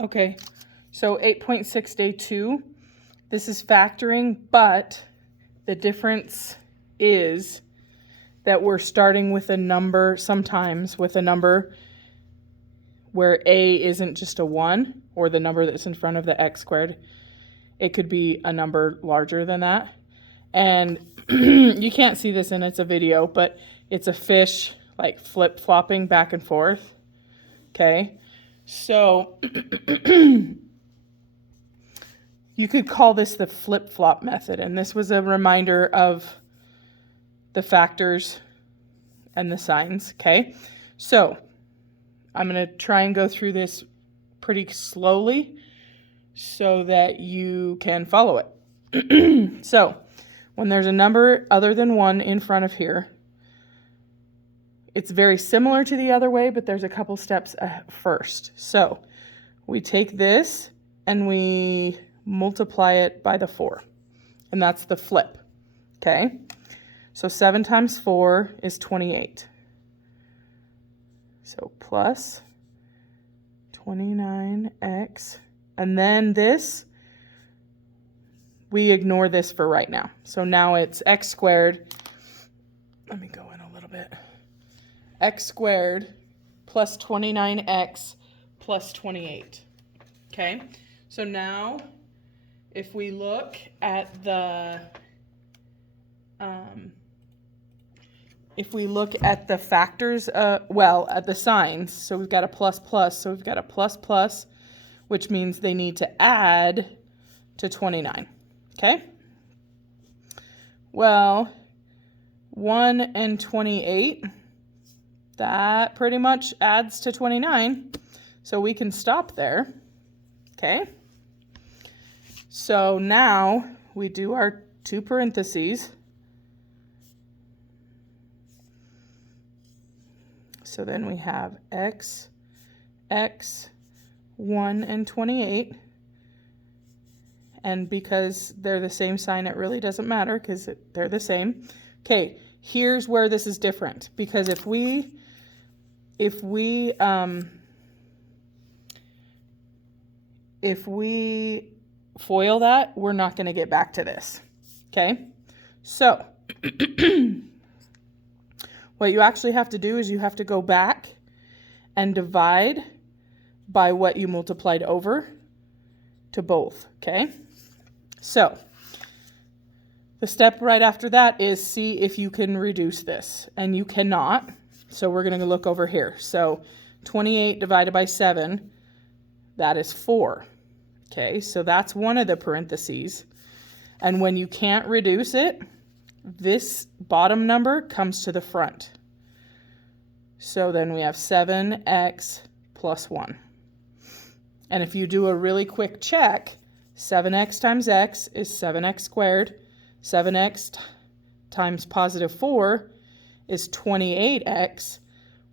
Okay, so 8.6 day 2, this is factoring, but the difference is that we're starting with a number, sometimes with a number where a isn't just a 1, or the number that's in front of the x squared. It could be a number larger than that. And you can't see this and it's a video, but it's a fish like flip-flopping back and forth. Okay, so you could call this the flip-flop method, and this was a reminder of the factors and the signs. Okay, so I'm going to try and go through this pretty slowly so that you can follow it. So when there's a number other than 1 in front of here, it's very similar to the other way, but there's a couple steps first. So we take this and we multiply it by the 4, and that's the flip. Okay, so 7 times 4 is 28. So plus 29x, and then this, we ignore this for right now. So now it's x squared. Let me go in a little bit. X squared plus 29x plus 28. Okay, so now if we look at the factors, well, at the signs, so we've got a plus plus, so we've got a plus plus, which means they need to add to 29. Okay, well, 1 and 28, that pretty much adds to 29, so we can stop there. Okay, so now we do our 2 parentheses. So then we have x, 1 and 28. And because they're the same sign, it really doesn't matter because they're the same. Okay, here's where this is different, because if we foil that, we're not going to get back to this. Okay, so what you actually have to do is you have to go back and divide by what you multiplied over to both. Okay, so the step right after that is see if you can reduce this, and you cannot. So we're going to look over here. So 28 divided by 7, that is 4. Okay, so that's one of the parentheses. And when you can't reduce it, this bottom number comes to the front. So then we have 7x plus 1. And if you do a really quick check, 7x times x is 7x squared. 7x times positive 4 is 28x.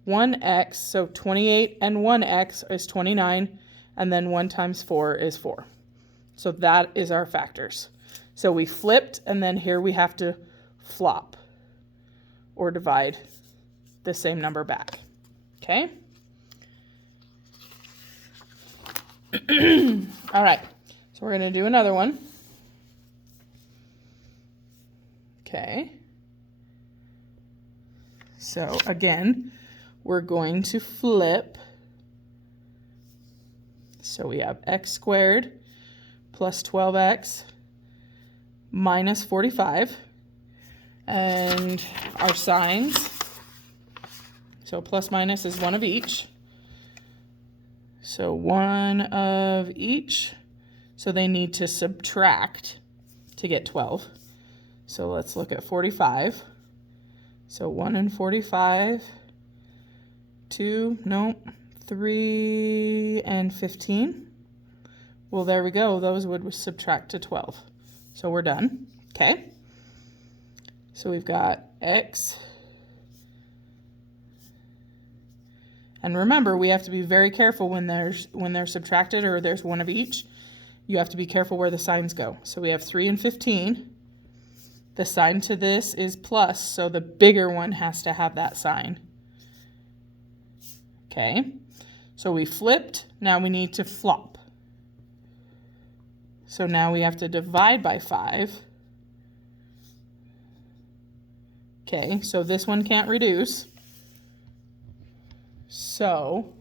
1x, so 28 and 1x is 29. And then 1 times 4 is 4. So that is our factors. So we flipped, and then here we have to flop or divide the same number back. Okay? All right, so we're going to do another one. Okay. So again, we're going to flip. So we have x squared plus 12x minus 45. And our signs, so plus minus is one of each. So one of each. So they need to subtract to get 12. So let's look at 45. So 1 and 45. 2, no, 3 and 15. Well, there we go. Those would subtract to 12. So we're done. Okay. So we've got x. And remember, we have to be very careful when they're subtracted or there's one of each. You have to be careful where the signs go. So we have 3 and 15. The sign to this is plus, so the bigger one has to have that sign. Okay, so we flipped. Now we need to flop. So now we have to divide by 5. Okay, so this one can't reduce. So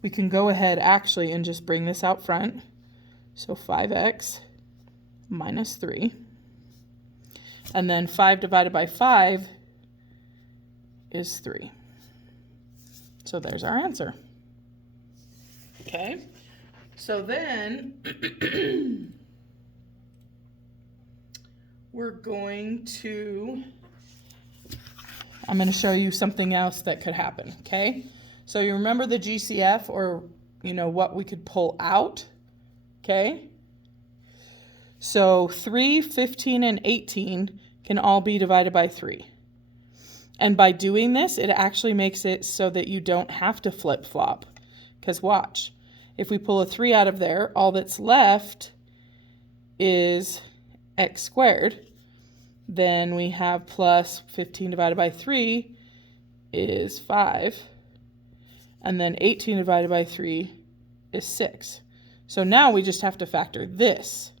we can go ahead actually and just bring this out front. So 5x minus 3. And then 5 divided by 5 is 3. So there's our answer. Okay, so then we're going to, I'm going to show you something else that could happen, okay? So you remember the GCF, or what we could pull out, okay? So 3, 15, and 18 can all be divided by 3. And by doing this, it actually makes it so that you don't have to flip-flop. Because watch, if we pull a 3 out of there, all that's left is x squared. Then we have plus 15 divided by 3 is 5. And then 18 divided by 3 is 6. So now we just have to factor this.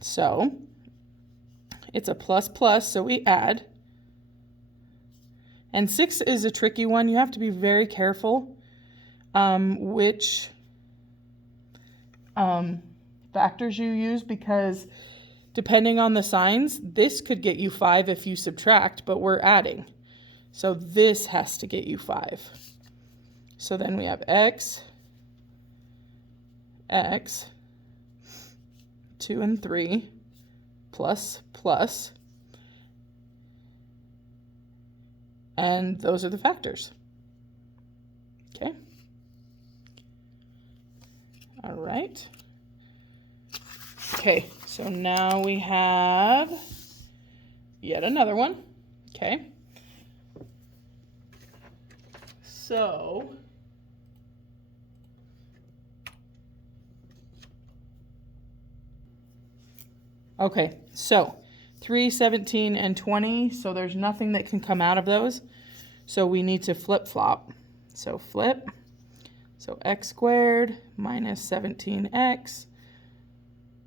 So it's a plus plus, so we add. And 6 is a tricky one. You have to be very careful which factors you use, because depending on the signs, this could get you 5 if you subtract, but we're adding. So this has to get you 5. So then we have x, 2 and 3, plus, plus. And those are the factors. Okay. All right. Okay, so now we have yet another one. Okay. So okay, so 3, 17, and 20, so there's nothing that can come out of those. So we need to flip-flop. So flip. So x squared minus 17x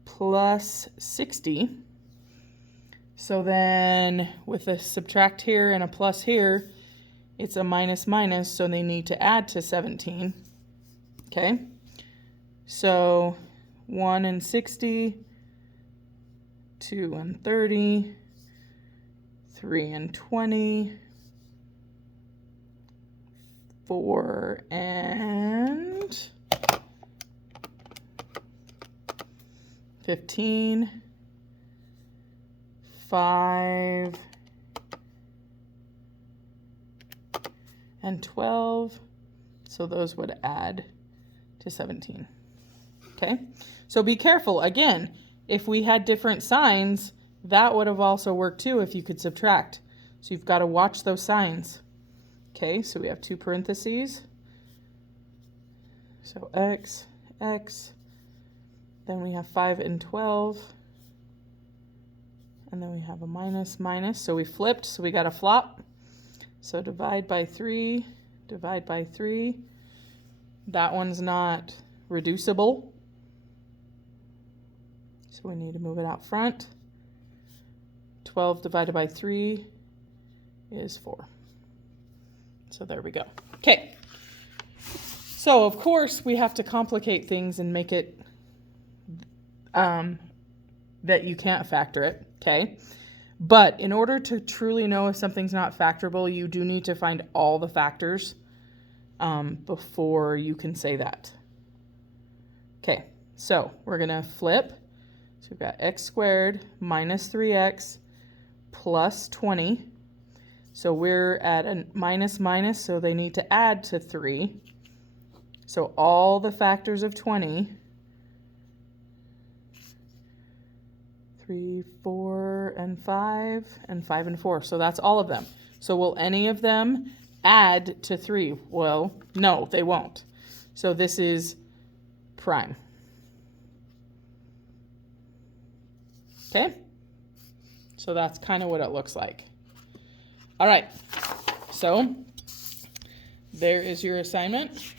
plus 60. So then with a subtract here and a plus here, it's a minus minus, so they need to add to 17. Okay? So 1 and 60, 2 and 30, 3 and 20, 4 and 15, 5 and 12. So those would add to 17. Okay? So be careful. Again, if we had different signs, that would have also worked too if you could subtract. So you've got to watch those signs. Okay, so we have 2 parentheses. So x, then we have 5 and 12. And then we have a minus, minus. So we flipped, so we got a flop. So divide by 3, divide by 3. That one's not reducible. So we need to move it out front. 12 divided by 3 is 4. So there we go. Okay. So of course we have to complicate things and make it that you can't factor it. Okay. But in order to truly know if something's not factorable, you do need to find all the factors before you can say that. Okay. So we're going to flip. So we've got x squared minus 3x plus 20. So we're at a minus minus, so they need to add to 3. So all the factors of 20, 3, 4, and 5, and 5 and 4. So that's all of them. So will any of them add to 3? Well, no, they won't. So this is prime. Okay? So that's kind of what it looks like. All right, so there is your assignment.